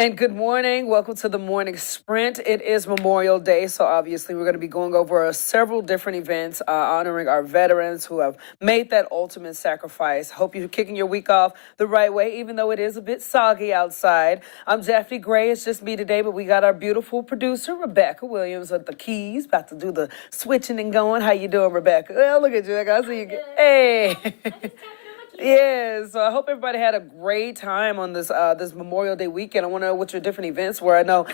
And good morning. Welcome to the morning sprint. It is Memorial Day, so obviously we're going to be going over several different events honoring our veterans who have made that ultimate sacrifice. Hope you're kicking your week off the right way, even though it is a bit soggy outside. I'm Daphne Gray. It's just me today, but we got our beautiful producer, Rebecca Williams, at the keys, about to do the switching and going. How you doing, Rebecca? Well, look at you. I see you. Hey. Yeah, so I hope everybody had a great time on this Memorial Day weekend. I want to know what your different events were. I know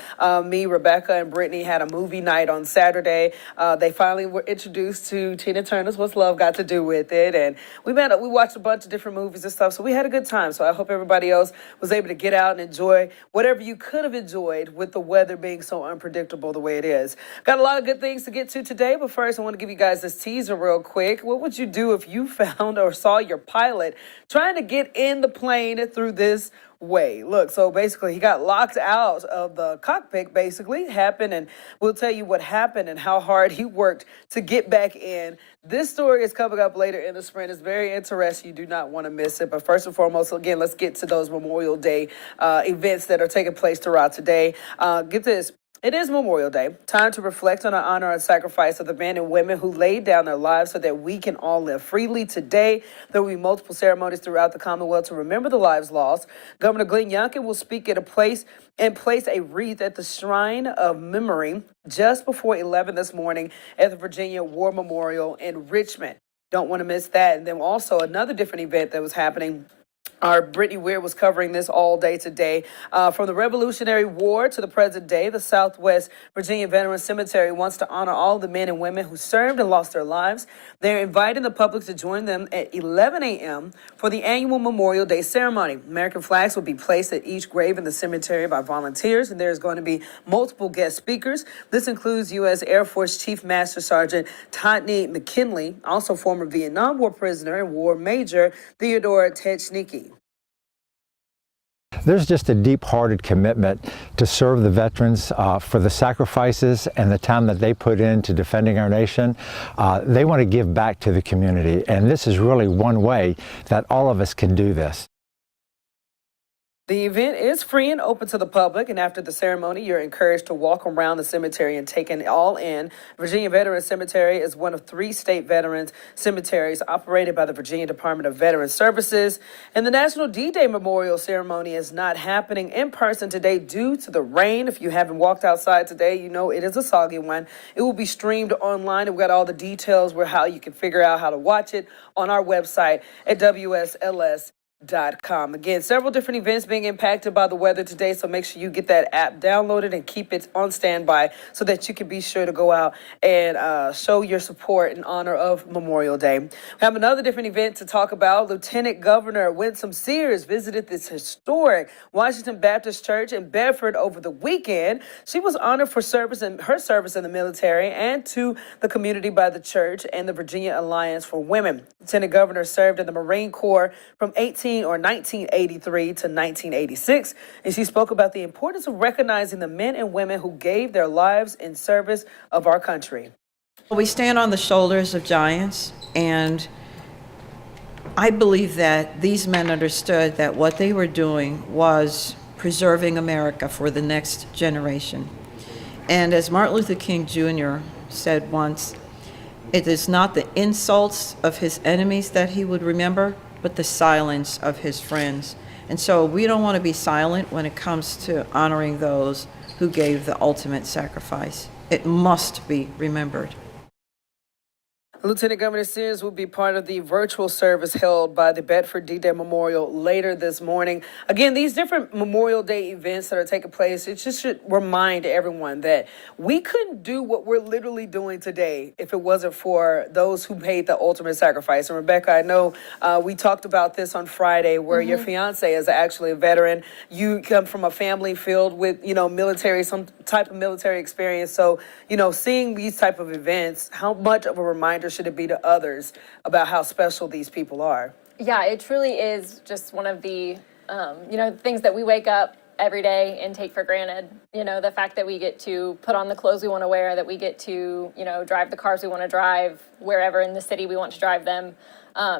me, Rebecca, and Brittany had a movie night on Saturday. They finally were introduced to Tina Turner's "What's Love Got to Do with It," and we watched a bunch of different movies and stuff. So we had a good time. So I hope everybody else was able to get out and enjoy whatever you could have enjoyed with the weather being so unpredictable the way it is. Got a lot of good things to get to today, but first I want to give you guys this teaser real quick. What would you do if you found or saw your pilot trying to get in the plane through this way? Look, so basically he got locked out of the cockpit, basically happened, and we'll tell you what happened and how hard he worked to get back in. This story is coming up later in the sprint. It's very interesting. You do not want to miss it. But first and foremost, again, let's get to those Memorial Day events that are taking place throughout today. Get this. It is Memorial Day, time to reflect on the honor and sacrifice of the men and women who laid down their lives so that we can all live freely. Today, there will be multiple ceremonies throughout the Commonwealth to remember the lives lost. Governor Glenn Youngkin will speak at a place and place a wreath at the Shrine of Memory just before 11 this morning at the Virginia War Memorial in Richmond. Don't want to miss that. And then also another different event that was happening. Our Brittany Weir was covering this all day today. From the Revolutionary War to the present day, the Southwest Virginia Veterans Cemetery wants to honor all the men and women who served and lost their lives. They're inviting the public to join them at 11 a.m. for the annual Memorial Day ceremony. American flags will be placed at each grave in the cemetery by volunteers, and there's going to be multiple guest speakers. This includes U.S. Air Force Chief Master Sergeant Todney McKinley, also former Vietnam War prisoner and War Major Theodore Technicki. There's just a deep-hearted commitment to serve the veterans for the sacrifices and the time that they put into defending our nation. They want to give back to the community, and this is really one way that all of us can do this. The event is free and open to the public, and after the ceremony, you're encouraged to walk around the cemetery and take it all in. Virginia Veterans Cemetery is one of 3 state veterans cemeteries operated by the Virginia Department of Veterans Services. And the National D-Day Memorial Ceremony is not happening in person today due to the rain. If you haven't walked outside today, you know it is a soggy one. It will be streamed online, and we've got all the details where how you can figure out how to watch it on our website at WSLS.com. Again, several different events being impacted by the weather today, so make sure you get that app downloaded and keep it on standby so that you can be sure to go out and show your support in honor of Memorial Day. We have another different event to talk about. Lieutenant Governor Winsome Sears visited this historic Washington Baptist Church in Bedford over the weekend. She was honored for her service in the military and to the community by the church and the Virginia Alliance for Women. Lieutenant Governor served in the Marine Corps from 1983 to 1986, and she spoke about the importance of recognizing the men and women who gave their lives in service of our country. We stand on the shoulders of giants, and I believe that these men understood that what they were doing was preserving America for the next generation. And as Martin Luther King Jr. said once, it is not the insults of his enemies that he would remember, but the silence of his friends. And so we don't want to be silent when it comes to honoring those who gave the ultimate sacrifice. It must be remembered. Lieutenant Governor Sears will be part of the virtual service held by the Bedford D-Day Memorial later this morning. Again, these different Memorial Day events that are taking place, it just should remind everyone that we couldn't do what we're literally doing today if it wasn't for those who paid the ultimate sacrifice. And Rebecca, I know we talked about this on Friday where your fiance is actually a veteran. You come from a family filled with, military, some type of military experience. So, seeing these type of events, how much of a reminder should it be to others about how special these people are? Yeah, it truly is just one of the, things that we wake up every day and take for granted. The fact that we get to put on the clothes we want to wear, that we get to, drive the cars we want to drive, wherever in the city we want to drive them.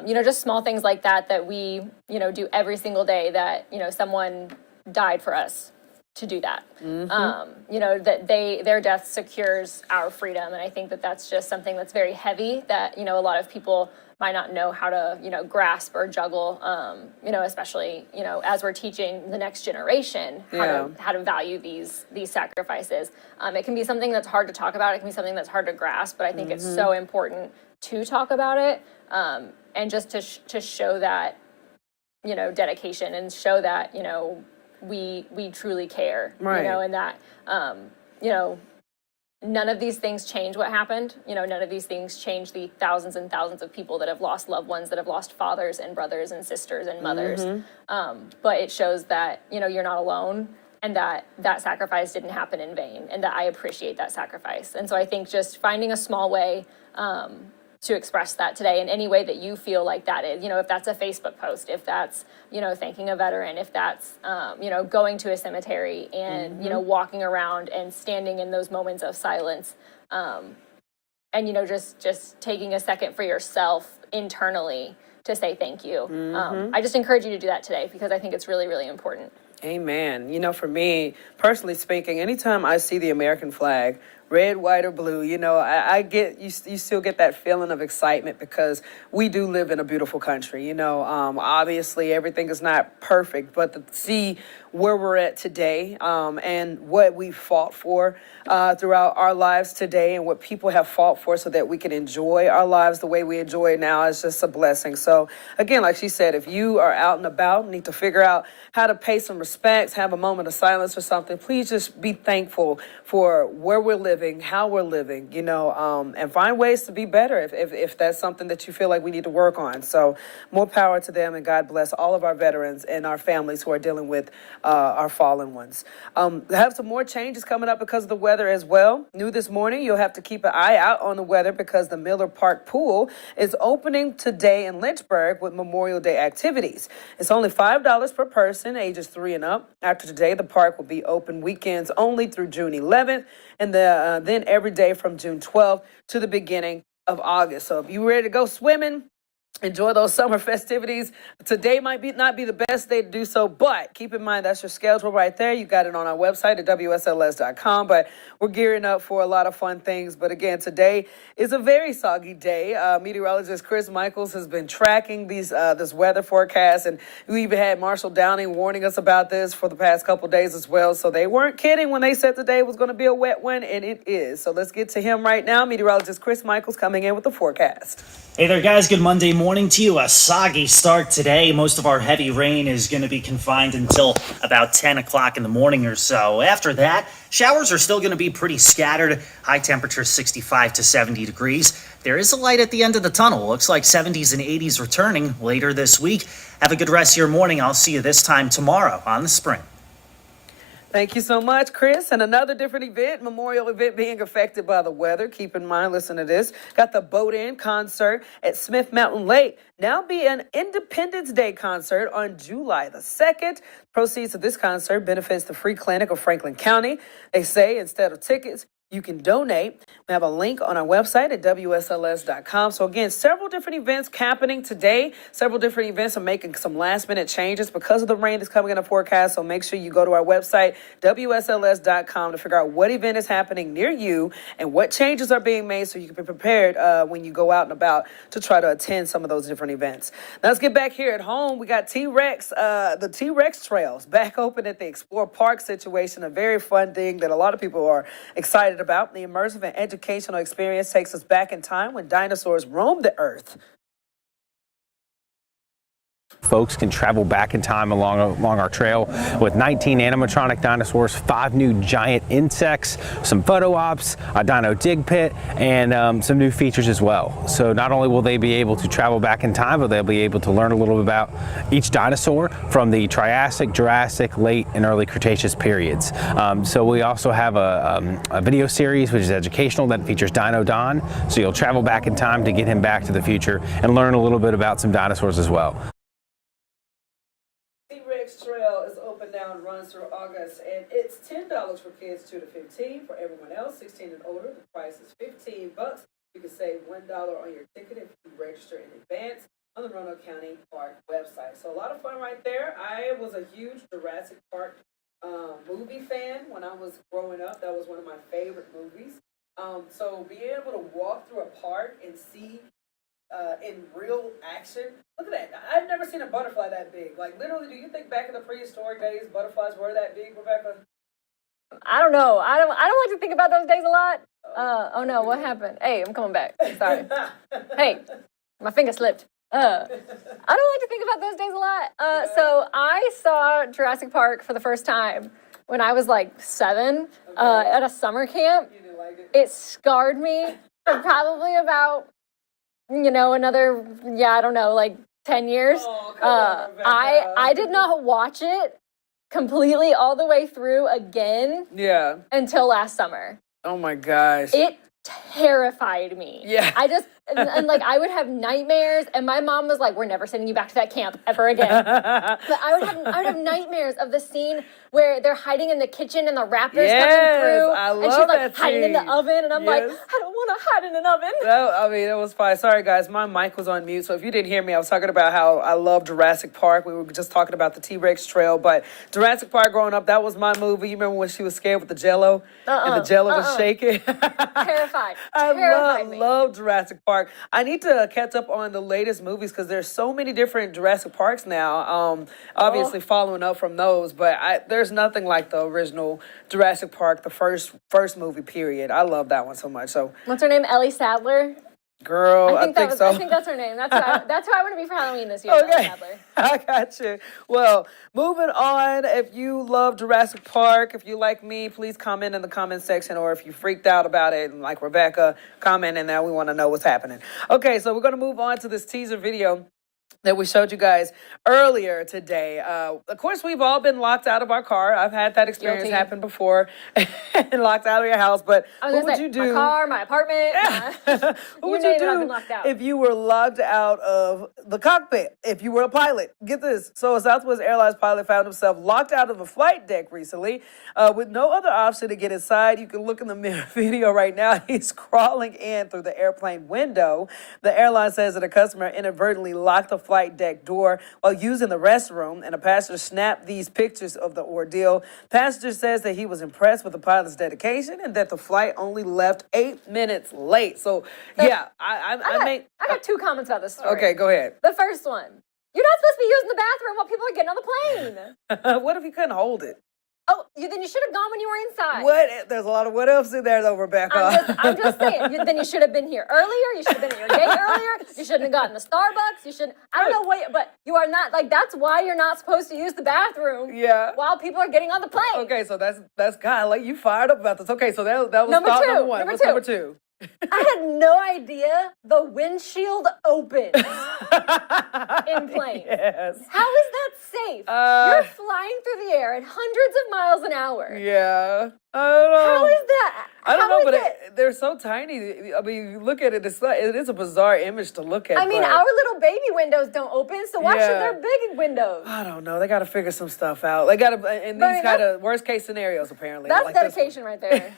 Just small things like that we, do every single day that, someone died for us. do that. You know, that their death secures our freedom. And I think that that's just something that's very heavy that, you know, a lot of people might not know how to, you know, grasp or juggle, you know, especially, you know, as we're teaching the next generation how to value these sacrifices. It can be something that's hard to talk about. It can be something that's hard to grasp, but I think it's so important to talk about it, and just to show that, you know, dedication, and show that, you know, we truly care, you know, and that, you know, none of these things change what happened. You know, none of these things change the thousands and thousands of people that have lost loved ones, that have lost fathers and brothers and sisters and mothers. But it shows that, you know, you're not alone, and that sacrifice didn't happen in vain, and that I appreciate that sacrifice. And so I think just finding a small way to express that today in any way that you feel like that is, you know, if that's a Facebook post, if that's, you know, thanking a veteran, if that's, you know, going to a cemetery and, you know, walking around and standing in those moments of silence, and, you know, just taking a second for yourself internally to say thank you. I just encourage you to do that today, because I think it's really, really important. Amen. You know, for me, personally speaking, anytime I see the American flag, red, white, or blue, you know, I get, you still get that feeling of excitement, because we do live in a beautiful country. You know, obviously everything is not perfect, but to see where we're at today, and what we fought for throughout our lives today, and what people have fought for so that we can enjoy our lives the way we enjoy it now, is just a blessing. So again, like she said, if you are out and about, need to figure out how to pay some respects, have a moment of silence or something, please just be thankful for where we're living, how we're living, you know, and find ways to be better if that's something that you feel like we need to work on. So more power to them, and God bless all of our veterans and our families who are dealing with our fallen ones. Have some more changes coming up because of the weather as well. New this morning, you'll have to keep an eye out on the weather, because the Miller Park Pool is opening today in Lynchburg with Memorial Day activities. It's only $5 per person, ages 3 and up. After today, the park will be open weekends only through June 11th, and then every day from June 12th to the beginning of August. So if you're ready to go swimming, enjoy those summer festivities, today might not be the best day to do so, but keep in mind that's your schedule right there. You got it on our website at WSLS.com, but we're gearing up for a lot of fun things. But again, today is a very soggy day. Meteorologist Chris Michaels has been tracking this weather forecast, and we even had Marshall Downing warning us about this for the past couple days as well. So they weren't kidding when they said today was going to be a wet one, and it is. So let's get to him right now. Meteorologist Chris Michaels coming in with the forecast. Hey there, guys. Good Monday morning to you. A soggy start today. Most of our heavy rain is going to be confined until about 10 o'clock in the morning or so. After that, showers are still going to be pretty scattered. High temperature 65 to 70 degrees. There is a light at the end of the tunnel. Looks like 70s and 80s returning later this week. Have a good rest of your morning. I'll see you this time tomorrow on The Sprint. Thank you so much, Chris. And another different event, memorial event being affected by the weather. Keep in mind, listen to this. Got the Boat In concert at Smith Mountain Lake. Now be an Independence Day concert on July the 2nd. Proceeds of this concert benefits the free clinic of Franklin County. They say instead of tickets, you can donate. We have a link on our website at WSLS.com. So again, several different events happening today. Several different events are making some last minute changes because of the rain that's coming in the forecast. So make sure you go to our website, WSLS.com, to figure out what event is happening near you and what changes are being made so you can be prepared when you go out and about to try to attend some of those different events. Now let's get back here at home. We got TRex, the TRex Trails back open at the Explore Park situation. A very fun thing that a lot of people are excited about. The immersive and educational experience takes us back in time when dinosaurs roamed the earth. Folks can travel back in time along our trail with 19 animatronic dinosaurs, 5 new giant insects, some photo ops, a dino dig pit, and some new features as well. So not only will they be able to travel back in time, but they'll be able to learn a little bit about each dinosaur from the Triassic, Jurassic, late and early Cretaceous periods. So we also have a video series which is educational that features Dino Don. So you'll travel back in time to get him back to the future and learn a little bit about some dinosaurs as well. TRex Trail is open now and runs through August, and it's $10 for kids 2 to 15. For everyone else 16 and older, the price is $15. You can save $1 on your ticket if you register in advance on the Roanoke County Park website. So a lot of fun right there. I was a huge Jurassic Park movie fan when I was growing up. That was one of my favorite movies. So being able to walk through a park and see in real action. Look at that. I've never seen a butterfly that big. Like, literally, do you think back in the prehistoric days, butterflies were that big, Rebecca? I don't know. I don't like to think about those days a lot. Oh no, what happened? Hey, I'm coming back. Sorry. Hey, my finger slipped. I don't like to think about those days a lot. So I saw Jurassic Park for the first time when I was like 7 at a summer camp. You didn't like it? It scarred me for probably about, another, I don't know, like 10 years. Oh, come on, Rebecca. I did not watch it completely all the way through again Yeah. until last summer. Oh my gosh. It terrified me. Yeah. I just, and like I would have nightmares, and my mom was like, "We're never sending you back to that camp ever again." But I would have nightmares of the scene where they're hiding in the kitchen and the raptors coming through, I and she's love like that hiding in the scene. oven, and I'm like, Yes. I don't want to hide in an oven. It was fine. Sorry, guys. My mic was on mute. So if you didn't hear me, I was talking about how I love Jurassic Park. We were just talking about the T-Rex Trail. But Jurassic Park growing up, that was my movie. You remember when she was scared with the Jello? And the Jello was shaking? Terrified. I Terrified me. love Jurassic Park. I need to catch up on the latest movies because there's so many different Jurassic Parks now. Obviously following up from those, but there's nothing like the original Jurassic Park, the first movie. Period. I love that one so much. So, What's her name? Ellie Sadler. girl, I think so. I think that's her name. That's who I want to be for Halloween this year. Okay. Ellie Sadler. I got you. Well, moving on. If you love Jurassic Park, if you like me, please comment in the comment section. Or if you freaked out about it, and like Rebecca, comment in there. We want to know what's happening. Okay, so we're going to move on to this teaser video that we showed you guys earlier today. Of course, we've all been locked out of our car. I've had that experience Guilty. happen before, and locked out of your house. But I was what gonna would say, you do? my car, my apartment. What You would name you it, I've do been locked out. if you were locked out of the cockpit? If you were a pilot, get this. So a Southwest Airlines pilot found himself locked out of a flight deck recently with no other option to get inside. You can look in the mirror video right now. He's crawling in through the airplane window. The airline says that a customer inadvertently locked the flight deck door while using the restroom, and a passenger snapped these pictures of the ordeal. Passenger says that he was impressed with the pilot's dedication and that the flight only left 8 minutes late. So, yeah, I got 2 comments about this story. Okay, go ahead. The first one, you're not supposed to be using the bathroom while people are getting on the plane. What if he couldn't hold it? Oh, then you should have gone when you were inside. What? There's a lot of what ifs in there, though, Rebecca. I'm just saying. Then you should have been here earlier. You should have been at your gate earlier. You shouldn't have gotten the Starbucks. You shouldn't. I don't know what, but you are not like. That's why you're not supposed to use the bathroom. Yeah. While people are getting on the plane. Okay, so that's kind of like you fired up about this. Okay, so that was Number thought two. number one. Number What's two. number 2? I had no idea the windshield opens in planes. Yes. How is that safe? You're flying through the air at hundreds of miles an hour. Yeah. I don't know. How is that? I don't How know, is but they're so tiny. I mean, you look at it, it is a bizarre image to look at. I mean, but our little baby windows don't open, so why should Yeah. their big windows? I don't know. They got to figure some stuff out. They got to, in But I these mean, kind of worst case scenarios, apparently. That's like this one. dedication right there.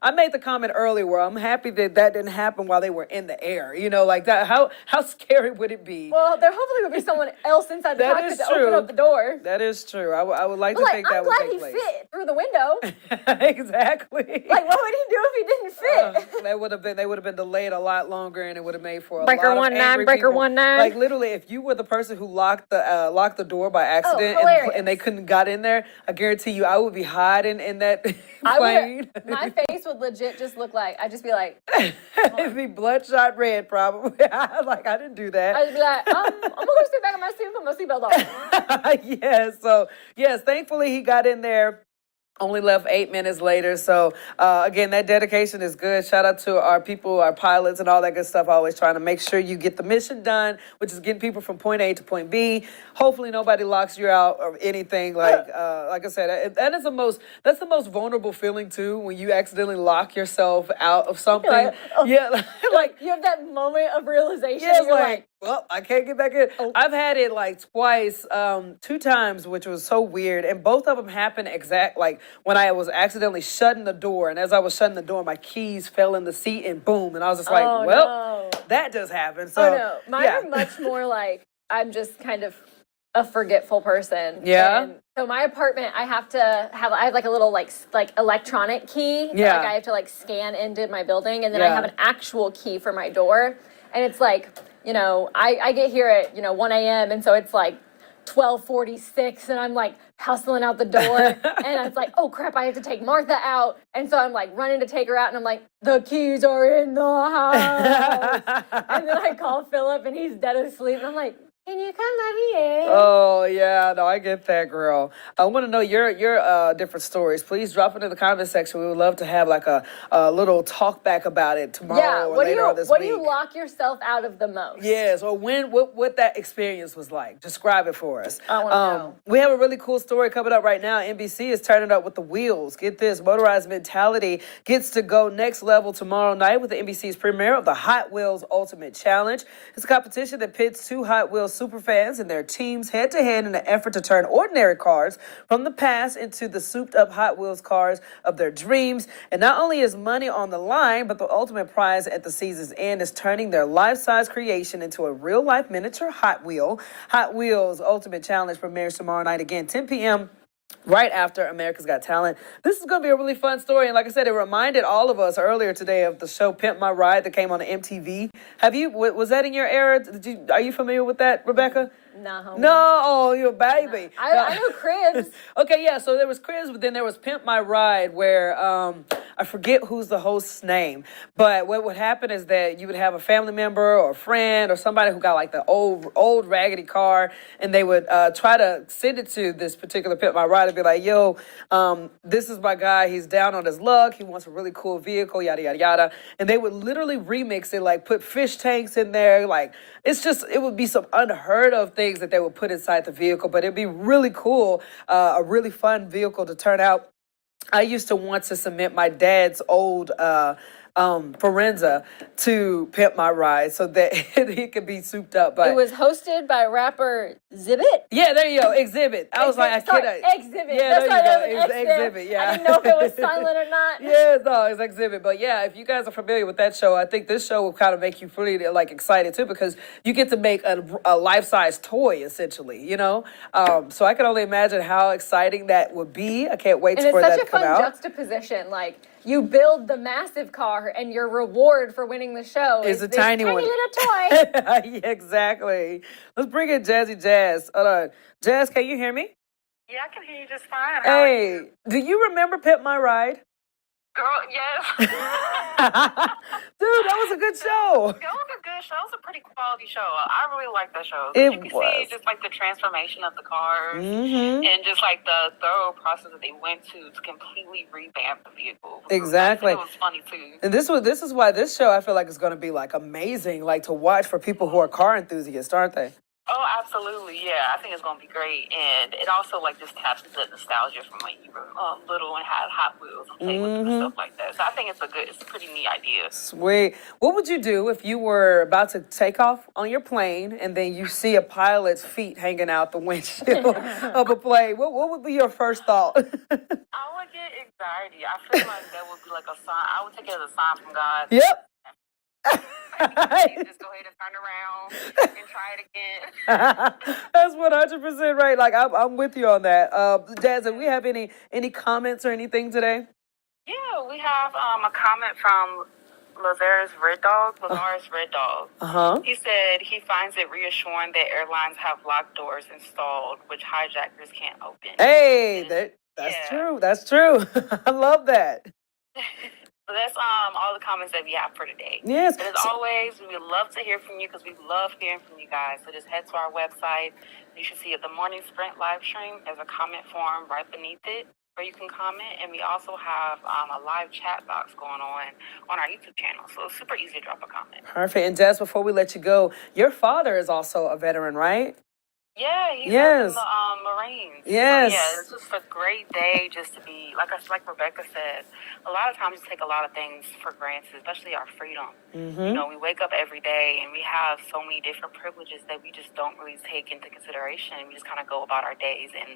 I made the comment earlier where I'm happy that didn't happen while they were in the air. You know, like that. How scary would it be? Well, there hopefully would be someone else inside the That cockpit is to true. open up the door. That is true. I would like But to like, think I'm that would glad take he place. fit through the window. Exactly. Like, what would he do if he didn't fit? They would have been delayed a lot longer, and it would have made for a Breaker lot of 19, angry breaker people. 19. Like literally, if you were the person who locked the door by accident hilarious. and they couldn't got in there, I guarantee you, I would be hiding in that plane. My face would legit just look like, I'd just be like, It'd be bloodshot red, probably. Like I didn't do that. I'd be like, I'm gonna go sit back in my seat and put my seatbelt on. Yes. So yes, thankfully he got in there. Only left 8 minutes later. So, again, that dedication is good. Shout out to our people, our pilots, and all that good stuff. Always trying to make sure you get the mission done, which is getting people from point A to point B. Hopefully, nobody locks you out or anything. Like I said, that's the most vulnerable feeling too, when you accidentally lock yourself out of something. Like, oh. Yeah, like You have that moment of realization. yeah, it's you're like, well, I can't get back in. Oh. I've had it like twice, 2 times, which was so weird. And both of them happened like when I was accidentally shutting the door. And as I was shutting the door, my keys fell in the seat and boom. And I was just like, Oh, well, no. that just happened. So, Oh no, mine yeah. are much more like I'm just kind of a forgetful person. Yeah. And so my apartment, I have like a little like electronic key. Yeah. Like I have to like scan into my building, and then I Yeah. have an actual key for my door. And it's like, I get here at, 1 a.m. and so it's like 12:46 and I'm like hustling out the door and it's like, oh crap, I have to take Martha out. And so I'm like running to take her out and I'm like, the keys are in the house. And then I call Philip and he's dead asleep and I'm like, can you come let me in? Oh yeah, no, I get that, girl. I want to know your different stories. Please drop it in the comment section. We would love to have like a little talk back about it tomorrow or later on this week. What do you lock yourself out of the most? Yes, or what that experience was like. Describe it for us. I want to know. We have a really cool story coming up right now. NBC is turning up with the wheels. Get this, motorized mentality gets to go next level tomorrow night with the NBC's premiere of the Hot Wheels Ultimate Challenge. It's a competition that pits two Hot Wheels superfans and their teams head-to-head in an effort to turn ordinary cars from the past into the souped-up Hot Wheels cars of their dreams. And not only is money on the line, but the ultimate prize at the season's end is turning their life-size creation into a real-life miniature Hot Wheel. Hot Wheels Ultimate Challenge premieres tomorrow night, again, 10 p.m., right after America's Got Talent. This is going to be a really fun story. And like I said, it reminded all of us earlier today of the show Pimp My Ride that came on the MTV. Was that in your era? Are you familiar with that, Rebecca? No. No, oh, you're a baby. I know Cribs. Okay, yeah, so there was Cribs, but then there was Pimp My Ride where I forget who's the host's name. But what would happen is that you would have a family member or a friend or somebody who got like the old raggedy car, and they would try to send it to this particular Pimp My Ride and be like, yo, this is my guy. He's down on his luck. He wants a really cool vehicle, yada, yada, yada. And they would literally remix it, like put fish tanks in there. Like, it would be some unheard of things that they would put inside the vehicle, but it'd be really cool, a really fun vehicle to turn out. I used to want to submit my dad's old Forenza to Pimp My Ride so that he could be souped up. But It was hosted by rapper Zibbit. yeah, there you go, Exhibit. I was like, Exhibit. Yeah, That's there you why go, Exhibit. Yeah, I didn't know if it was silent or not. Yeah, no, it's Exhibit. But yeah, if you guys are familiar with that show, I think this show will kind of make you pretty like excited too, because you get to make a life-size toy essentially, So I can only imagine how exciting that would be. I can't wait And for it's that such to a come fun out. juxtaposition. Like, you build the massive car, and your reward for winning the show Is is a this tiny one. little toy. Yeah, exactly. Let's bring in Jazzy Jazz. Hold on. Jazz, can you hear me? Yeah, I can hear you just fine. How are you? Hey, do you remember Pimp My Ride? Girl, yes. Dude, that was a good show. That was a good show. It was a pretty quality show. I really liked that show. It You could was. see just like the transformation of the cars Mm-hmm. and just like the thorough process that they went to completely revamp the vehicle. Exactly. It was funny too. And this is why this show I feel like is going to be like amazing, like to watch for people who are car enthusiasts, aren't they? Oh, absolutely. Yeah, I think it's going to be great. And it also like just taps into the nostalgia from when you were little and had Hot Wheels and played with them and stuff like that. So I think it's a pretty neat idea. Sweet. What would you do if you were about to take off on your plane and then you see a pilot's feet hanging out the windshield of a plane? What would be your first thought? I would get anxiety. I feel like that would be like a sign. I would take it as a sign from God. Yep. Just go ahead and turn around and try it again. That's 100% right. Like I'm with you on that. Jazz, do we have any comments or anything today? Yeah, we have a comment from Lazarus Red Dog. Uh-huh. He said he finds it reassuring that airlines have locked doors installed, which hijackers can't open. Hey, that's Yeah. true. That's true. I love that. So that's all the comments that we have for today. Yes. But as always, we would love to hear from you because we love hearing from you guys. So just head to our website. You should see at the Morning Sprint live stream. There's a comment form right beneath it where you can comment. And we also have a live chat box going on our YouTube channel. So it's super easy to drop a comment. Perfect. And Jazz, before we let you go, your father is also a veteran, right? Yeah, he's Yes. in the Marines. Yes. So, yeah, it's just a great day just to be, like Rebecca said, a lot of times we take a lot of things for granted, especially our freedom. Mm-hmm. We wake up every day and we have so many different privileges that we just don't really take into consideration. We just kind of go about our days. And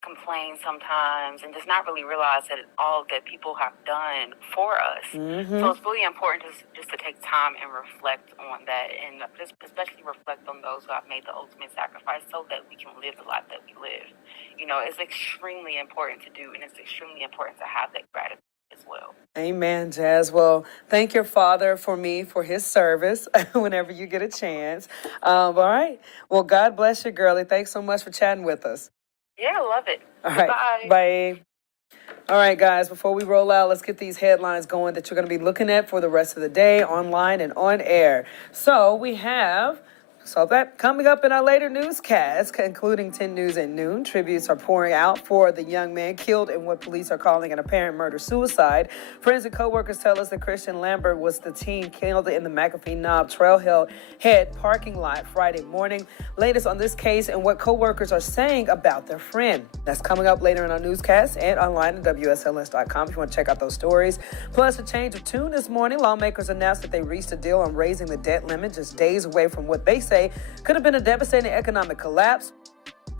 complain sometimes and just not really realize that all that people have done for us. So it's really important just to take time and reflect on that, and just especially reflect on those who have made the ultimate sacrifice so that we can live the life that we live. You know, it's extremely important to do, and it's extremely important to have that gratitude as well. Amen, Jazz. Well, thank your father for me for his service whenever you get a chance. All right. Well, God bless you, girlie. Thanks so much for chatting with us. Yeah, I love it. All right. Bye. All right, guys, before we roll out, let's get these headlines going that you're going to be looking at for the rest of the day, online and on air. So we have... So that coming up in our later newscast, including 10 News at noon, tributes are pouring out for the young man killed in what police are calling an apparent murder-suicide. Friends and co-workers tell us that Christian Lambert was the teen killed in the McAfee Knob Trailhead parking lot Friday morning. Latest on this case and what co-workers are saying about their friend. That's coming up later in our newscast and online at WSLS.com if you want to check out those stories. Plus, a change of tune this morning. Lawmakers announced that they reached a deal on raising the debt limit just days away from what they say could have been a devastating economic collapse.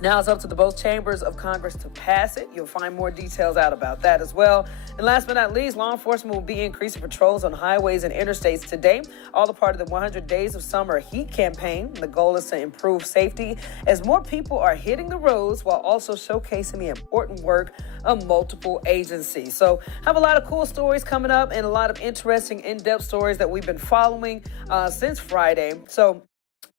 Now it's up to the both chambers of Congress to pass it. You'll find more details out about that as well. And last but not least, law enforcement will be increasing patrols on highways and interstates today, all a part of the 100 Days of Summer Heat campaign. The goal is to improve safety as more people are hitting the roads while also showcasing the important work of multiple agencies. So have a lot of cool stories coming up and a lot of interesting in-depth stories that we've been following since Friday. So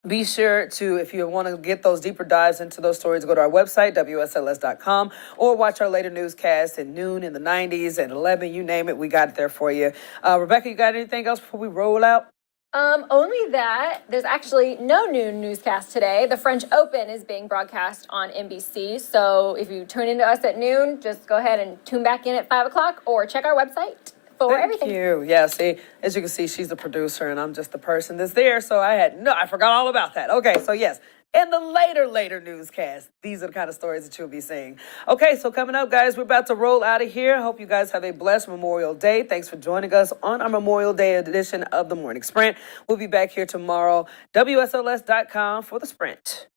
be sure to, if you want to get those deeper dives into those stories, go to our website, WSLS.com, or watch our later newscasts at noon, in the 90s, and 11, you name it, we got it there for you. Rebecca, you got anything else before we roll out? Only that there's actually no noon newscast today. The French Open is being broadcast on NBC. So if you tune into us at noon, just go ahead and tune back in at 5 o'clock or check our website for everything. Thank you. Yeah, see, as you can see, she's the producer and I'm just the person that's there. So I forgot all about that. Okay, so yes, in the later newscast, these are the kind of stories that you'll be seeing. Okay, so coming up, guys, we're about to roll out of here. I hope you guys have a blessed Memorial Day. Thanks for joining us on our Memorial Day edition of the Morning Sprint. We'll be back here tomorrow, WSLS.com for the Sprint.